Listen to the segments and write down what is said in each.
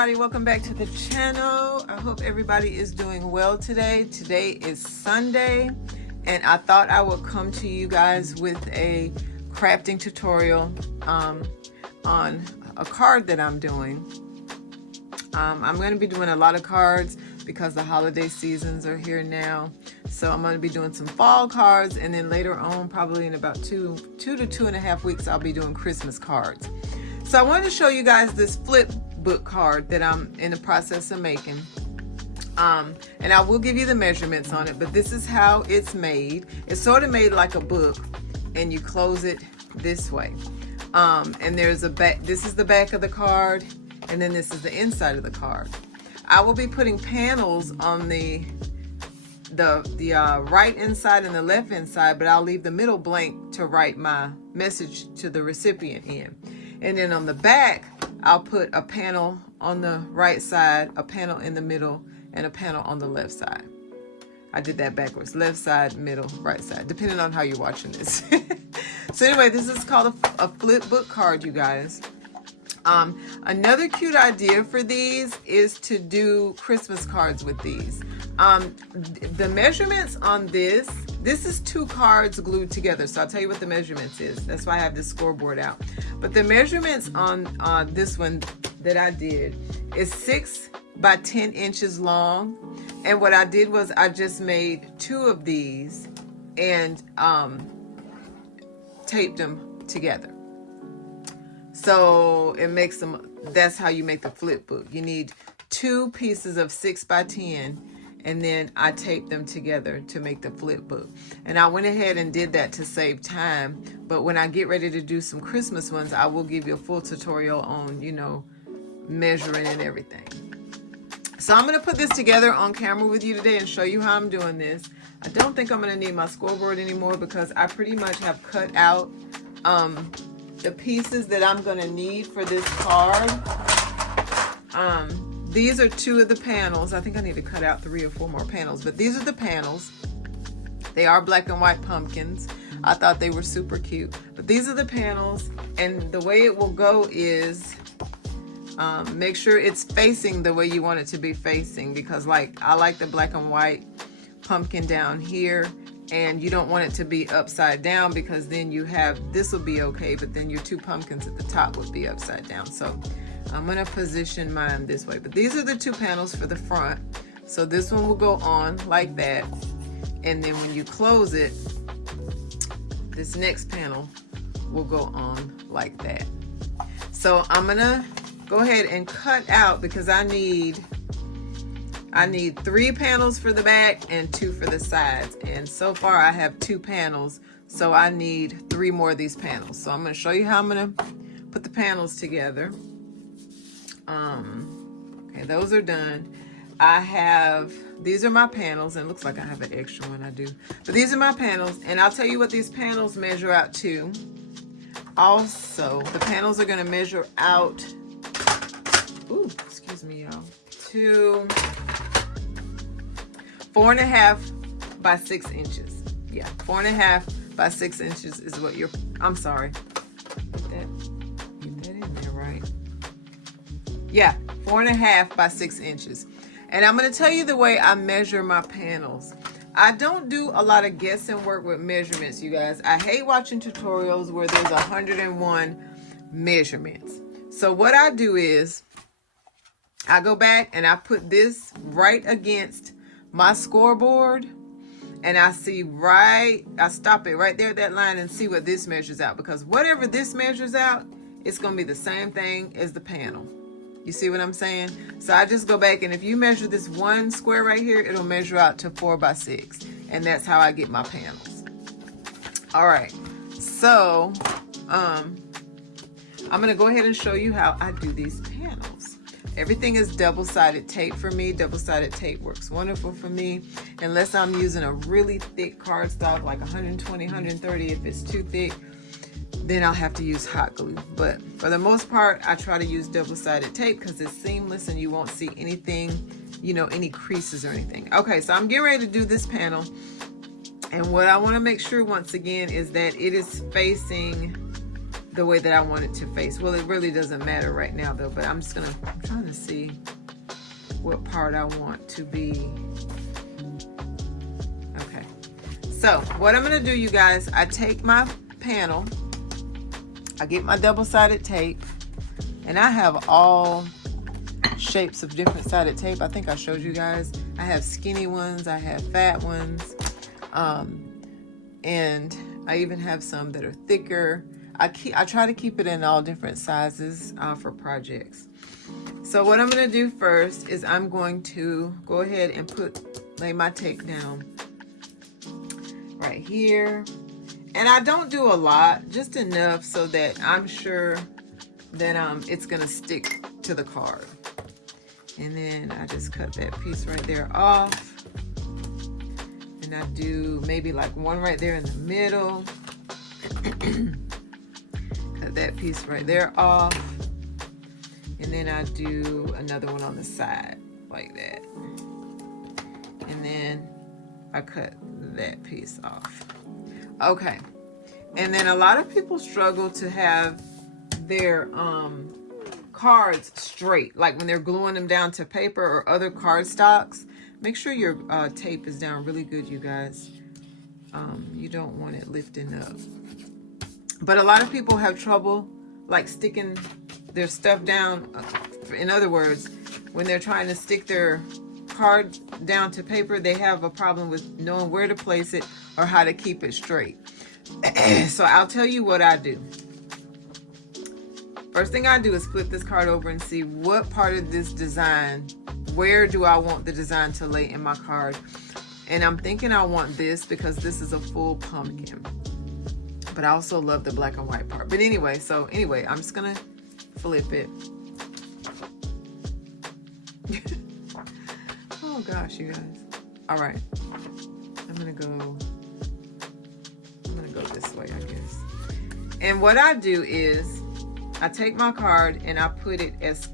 everybody, welcome back to the channel. I hope everybody is doing well today. Today is Sunday, and I thought I would come to you guys with a crafting tutorial on a card that I'm doing. I'm going to be doing a lot of cards because the holiday seasons are here now. So I'm going to be doing some fall cards, and then later on, probably in about two to 2.5 weeks, I'll be doing Christmas cards. So I wanted to show you guys this Flipbook card that I'm in the process of making. And I will give you the measurements on it, but this is how it's made. It's sort of made like a book, and you close it this way. And there's a back. This is the back of the card, and then this is the inside of the card. I will be putting panels on the right inside and the left inside, but I'll leave the middle blank to write my message to the recipient in. And then on the back, I'll put a panel on the right side, a panel in the middle, and a panel on the left side. I did that backwards. Left side, middle, right side, depending on how you're watching this. So anyway, this is called a Flipbook card, you guys. Another cute idea for these is to do Christmas cards with these. The measurements on this is 2 cards glued together, so I'll tell you what the measurements is. That's why I have this scoreboard out. But the measurements on this one that I did is 6 by 10 inches long. And what I did was I just made 2 of these and taped them together. So it makes them, that's how you make the flip book. You need 2 pieces of 6 by 10, and then I taped them together to make the flip book. And I went ahead and did that to save time. But when I get ready to do some Christmas ones, I will give you a full tutorial on, you know, measuring and everything. So I'm going to put this together on camera with you today and show you how I'm doing this. I don't think I'm going to need my scoreboard anymore because I pretty much have cut out the pieces that I'm going to need for this card. These are 2 of the panels. I think I need to cut out 3 or 4 more panels, but these are the panels. They are black and white pumpkins. I thought they were super cute, but these are the panels, and the way it will go is make sure it's facing the way you want it to be facing, because I like the black and white pumpkin down here, and you don't want it to be upside down because then you have, this will be okay, but then your 2 pumpkins at the top would be upside down. So I'm going to position mine this way, but these are the 2 panels for the front. So this one will go on like that, and then when you close it, this next panel will go on like that. So I'm going to go ahead and cut out, because I need 3 panels for the back and 2 for the sides. And so far I have 2 panels, so I need 3 more of these panels. So I'm going to show you how I'm going to put the panels together. Okay, those are done. These are my panels, and it looks like I have an extra one, I do. But these are my panels, and I'll tell you what these panels measure out to. Also, the panels are going to measure out, ooh, excuse me, y'all, to 4.5 by 6 inches. Yeah, 4.5 by 6 inches is what you're, I'm sorry. Get that in there, right? Yeah, 4.5 by 6 inches. And I'm going to tell you the way I measure my panels. I don't do a lot of guessing work with measurements, you guys. I hate watching tutorials where there's 101 measurements. So what I do is I go back and I put this right against my scoreboard, and I see I stop it right there at that line and see what this measures out, because whatever this measures out, it's going to be the same thing as the panel. You see what I'm saying? So I just go back, and if you measure this one square right here, it'll measure out to 4 by 6, and that's how I get my panels. All right, so I'm going to go ahead and show you how I do these panels. Everything is double-sided tape for me. Double-sided tape works wonderful for me, unless I'm using a really thick cardstock, like 120, 130. If it's too thick, then I'll have to use hot glue. But for the most part, I try to use double-sided tape because it's seamless and you won't see anything, you know, any creases or anything. Okay, so I'm getting ready to do this panel. And what I want to make sure once again is that it is facing the way that I want it to face. Well, it really doesn't matter right now though, but I'm trying to see what part I want to be. Okay, so what I'm gonna do, you guys, I take my panel, I get my double-sided tape, and I have all shapes of different sided tape. I think I showed you guys. I have skinny ones, I have fat ones, and I even have some that are thicker. I try to keep it in all different sizes for projects. So what I'm going to do first is I'm going to go ahead and lay my tape down right here. And I don't do a lot, just enough so that I'm sure that it's going to stick to the card. And then I just cut that piece right there off. And I do maybe like one right there in the middle. Cut that piece right there off. And then I do another one on the side like that. And then I cut that piece off. Okay. And then a lot of people struggle to have their cards straight, like when they're gluing them down to paper or other card stocks. Make sure your tape is down really good, you guys. You don't want it lifting up. But a lot of people have trouble like sticking their stuff down. In other words, when they're trying to stick their card down to paper, they have a problem with knowing where to place it or how to keep it straight. So I'll tell you what I do. First thing I do is flip this card over and see what part of this design, where do I want the design to lay in my card. And I'm thinking I want this because this is a full pumpkin. But I also love the black and white part. But anyway, I'm just gonna flip it. Oh gosh, you guys. All right, I'm gonna go this way, I guess. And what I do is I take my card and I put it as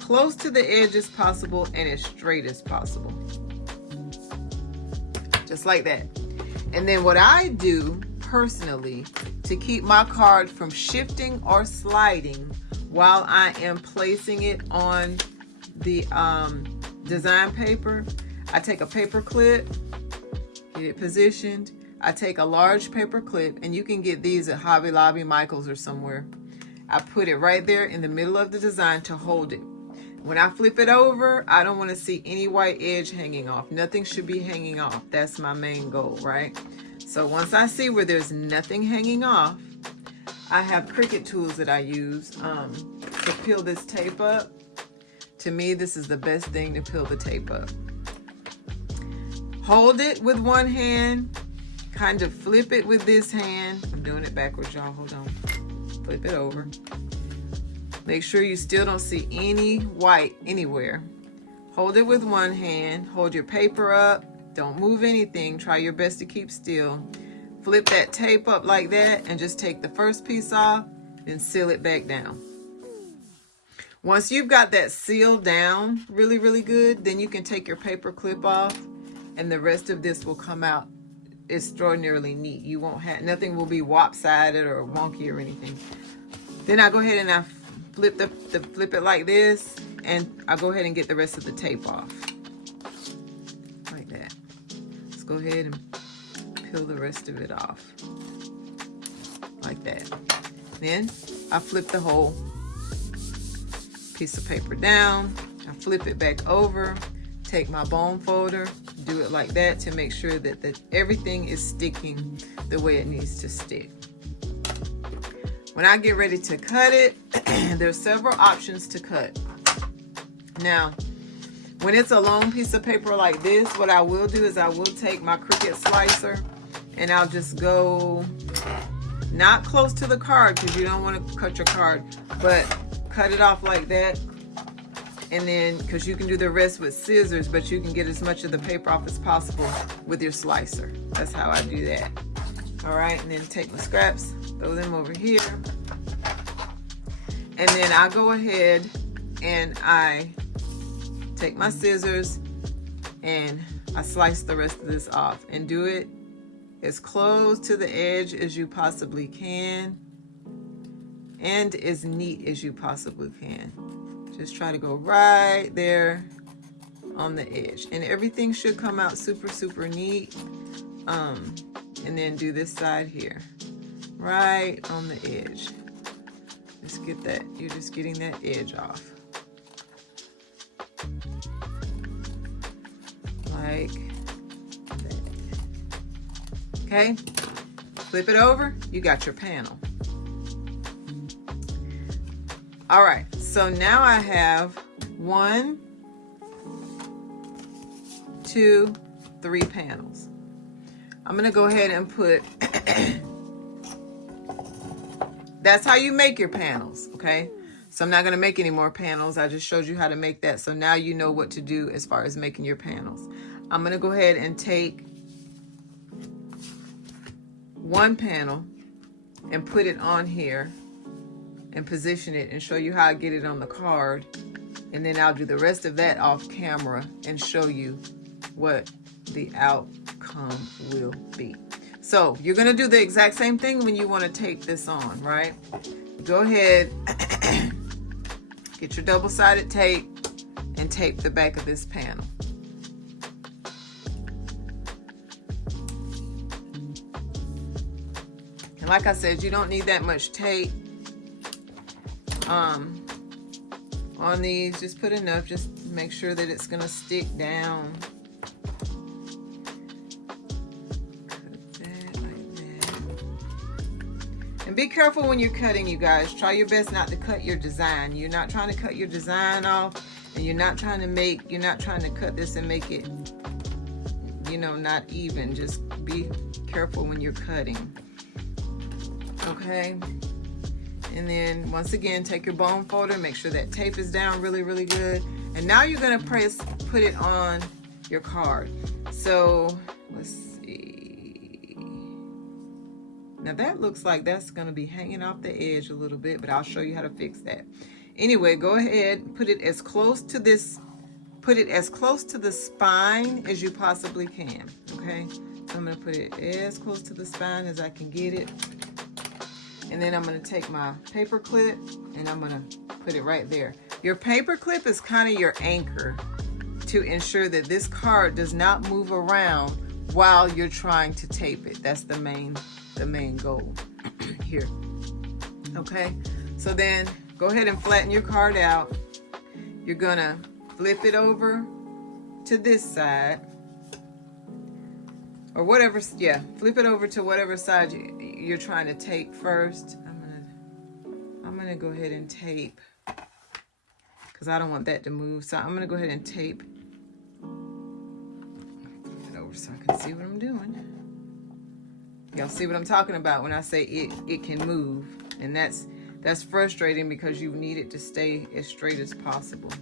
close to the edge as possible and as straight as possible. Just like that. And then what I do personally to keep my card from shifting or sliding while I am placing it on the design paper, I take a paper clip, get it positioned. I take a large paper clip, and you can get these at Hobby Lobby, Michael's, or somewhere. I put it right there in the middle of the design to hold it. When I flip it over, I don't want to see any white edge hanging off. Nothing should be hanging off. That's my main goal, right? So once I see where there's nothing hanging off, I have Cricut tools that I use to peel this tape up. To me, this is the best thing to peel the tape up. Hold it with one hand, kind of flip it with this hand. I'm doing it backwards, y'all. Hold on. Flip it over. Make sure you still don't see any white anywhere. Hold it with one hand. Hold your paper up. Don't move anything. Try your best to keep still. Flip that tape up like that and just take the first piece off and seal it back down. Once you've got that sealed down really, really good, then you can take your paper clip off and the rest of this will come out extraordinarily neat. You won't have, nothing will be lopsided or wonky or anything. Then I go ahead and I flip it like this, and I go ahead and get the rest of the tape off. Like that. Let's go ahead and peel the rest of it off. Like that. Then I flip the whole piece of paper down. I flip it back over, take my bone folder, do it like that to make sure that everything is sticking the way it needs to stick. When I get ready to cut it, there's several options to cut. Now, when it's a long piece of paper like this, what I will do is I will take my Cricut slicer and I'll just go not close to the card because you don't want to cut your card, but cut it off like that. And then, because you can do the rest with scissors, but you can get as much of the paper off as possible with your slicer. That's how I do that. All right, and then take my scraps, throw them over here. And then I go ahead and I take my scissors and I slice the rest of this off and do it as close to the edge as you possibly can. and as neat as you possibly can. Just try to go right there on the edge, and everything should come out super, super neat. And then do this side here, right on the edge. Just get that, you're just getting that edge off. Like that. Okay, flip it over, you got your panel. All right, so now I have 1, 2, 3 panels. I'm gonna go ahead and put, that's how you make your panels, okay? So I'm not gonna make any more panels. I just showed you how to make that. So now you know what to do as far as making your panels. I'm gonna go ahead and take 1 panel and put it on here and position it and show you how I get it on the card. And then I'll do the rest of that off camera and show you what the outcome will be. So you're gonna do the exact same thing when you wanna tape this on, right? Go ahead, get your double-sided tape and tape the back of this panel. And like I said, you don't need that much tape on these. Just put enough, just make sure that it's gonna stick down. And be careful when you're cutting, you guys. Try your best not to cut your design. You're not trying to cut your design off, and you're not trying to cut this and make it, you know, not even. Just be careful when you're cutting. Okay? And then once again, take your bone folder, make sure that tape is down really, really good. And now you're gonna put it on your card. So let's see. Now that looks like that's gonna be hanging off the edge a little bit, but I'll show you how to fix that. Anyway, go ahead, put it as close to the spine as you possibly can, okay? So I'm gonna put it as close to the spine as I can get it. And then I'm gonna take my paper clip and I'm gonna put it right there. Your paper clip is kind of your anchor to ensure that this card does not move around while you're trying to tape it. That's the main goal here. Okay, so then go ahead and flatten your card out. You're gonna flip it over to this side, or whatever, yeah, flip it over to whatever side you're trying to tape first. I'm gonna go ahead and tape, because I don't want that to move. So I'm gonna go ahead and tape it over so I can see what I'm doing. Y'all see what I'm talking about when I say it can move, and that's frustrating because you need it to stay as straight as possible.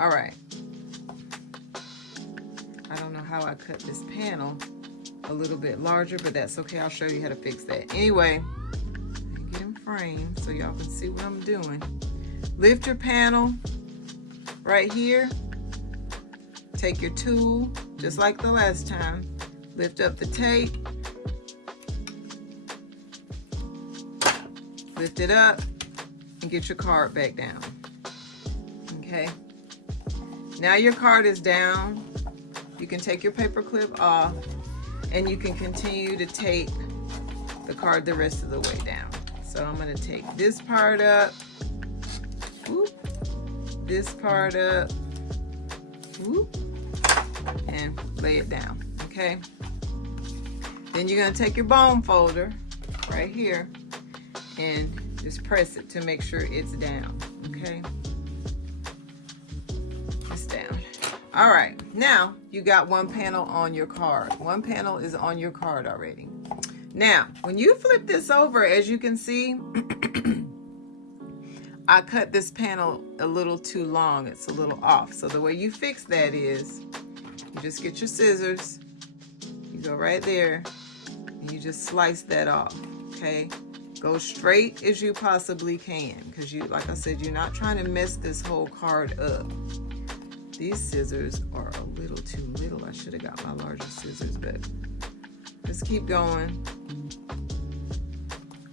All right. I don't know how I cut this panel a little bit larger, but that's okay. I'll show you how to fix that. Anyway, get in frame so y'all can see what I'm doing. Lift your panel right here. Take your tool, just like the last time. Lift up the tape. Lift it up and get your card back down. Okay. Now your card is down. You can take your paper clip off and you can continue to tape the card the rest of the way down. So I'm going to take this part up, whoop, this part up, whoop, and lay it down. Okay. Then you're going to take your bone folder right here and just press it to make sure it's down. Okay. It's down. All right, now you got one panel on your card. One panel is on your card already. Now, when you flip this over, as you can see, I cut this panel a little too long. It's a little off. So the way you fix that is you just get your scissors, you go right there, and you just slice that off, okay? Go straight as you possibly can, because you, like I said, you're not trying to mess this whole card up. These scissors are a little too little. I should have got my larger scissors, but just keep going.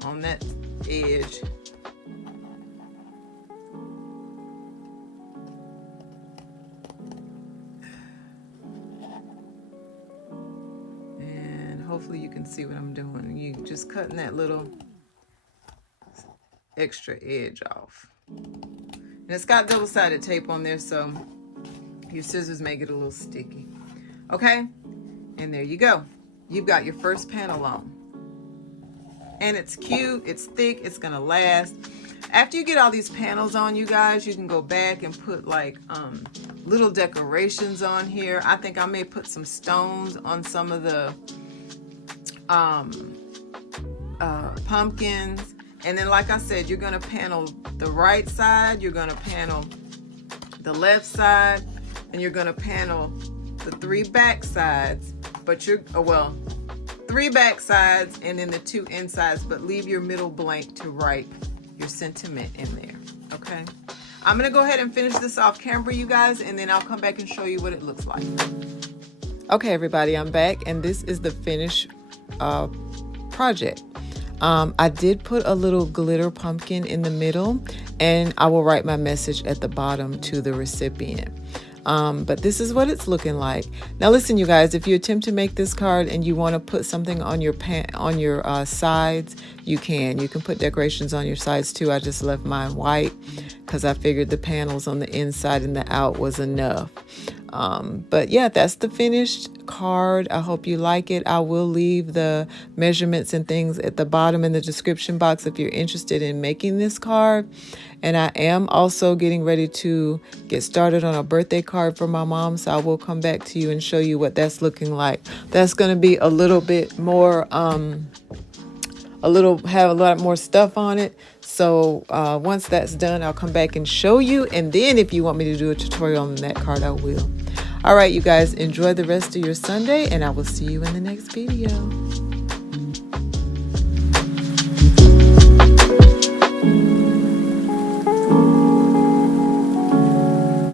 on that edge. And hopefully you can see what I'm doing. You just cutting that little extra edge off. And it's got double-sided tape on there, so your scissors may get a little sticky. Okay, and there you go. You've got your first panel on. And it's cute, it's thick, it's gonna last. After you get all these panels on, you guys, you can go back and put like little decorations on here. I think I may put some stones on some of the pumpkins. And then, like I said, you're gonna panel the right side, you're gonna panel the left side, and you're gonna panel the 3 back sides. But you're, well, 3 back sides and then the 2 insides, but leave your middle blank to write your sentiment in there. Okay, I'm gonna go ahead and finish this off camera, you guys, and then I'll come back and show you what it looks like. Okay, everybody, I'm back, and this is the finished project. I did put a little glitter pumpkin in the middle, and I will write my message at the bottom to the recipient. But this is what it's looking like. Now listen, you guys, if you attempt to make this card and you want to put something on your sides, you can. You can put decorations on your sides too. I just left mine white because I figured the panels on the inside and the out was enough. But yeah, that's the finished card. I hope you like it. I will leave the measurements and things at the bottom in the description box if you're interested in making this card. And I am also getting ready to get started on a birthday card for my mom, so I will come back to you and show you what that's looking like. That's going to be a little bit more, have a lot more stuff on it. So once that's done, I'll come back and show you. And then if you want me to do a tutorial on that card, I will. All right, you guys, enjoy the rest of your Sunday, and I will see you in the next video.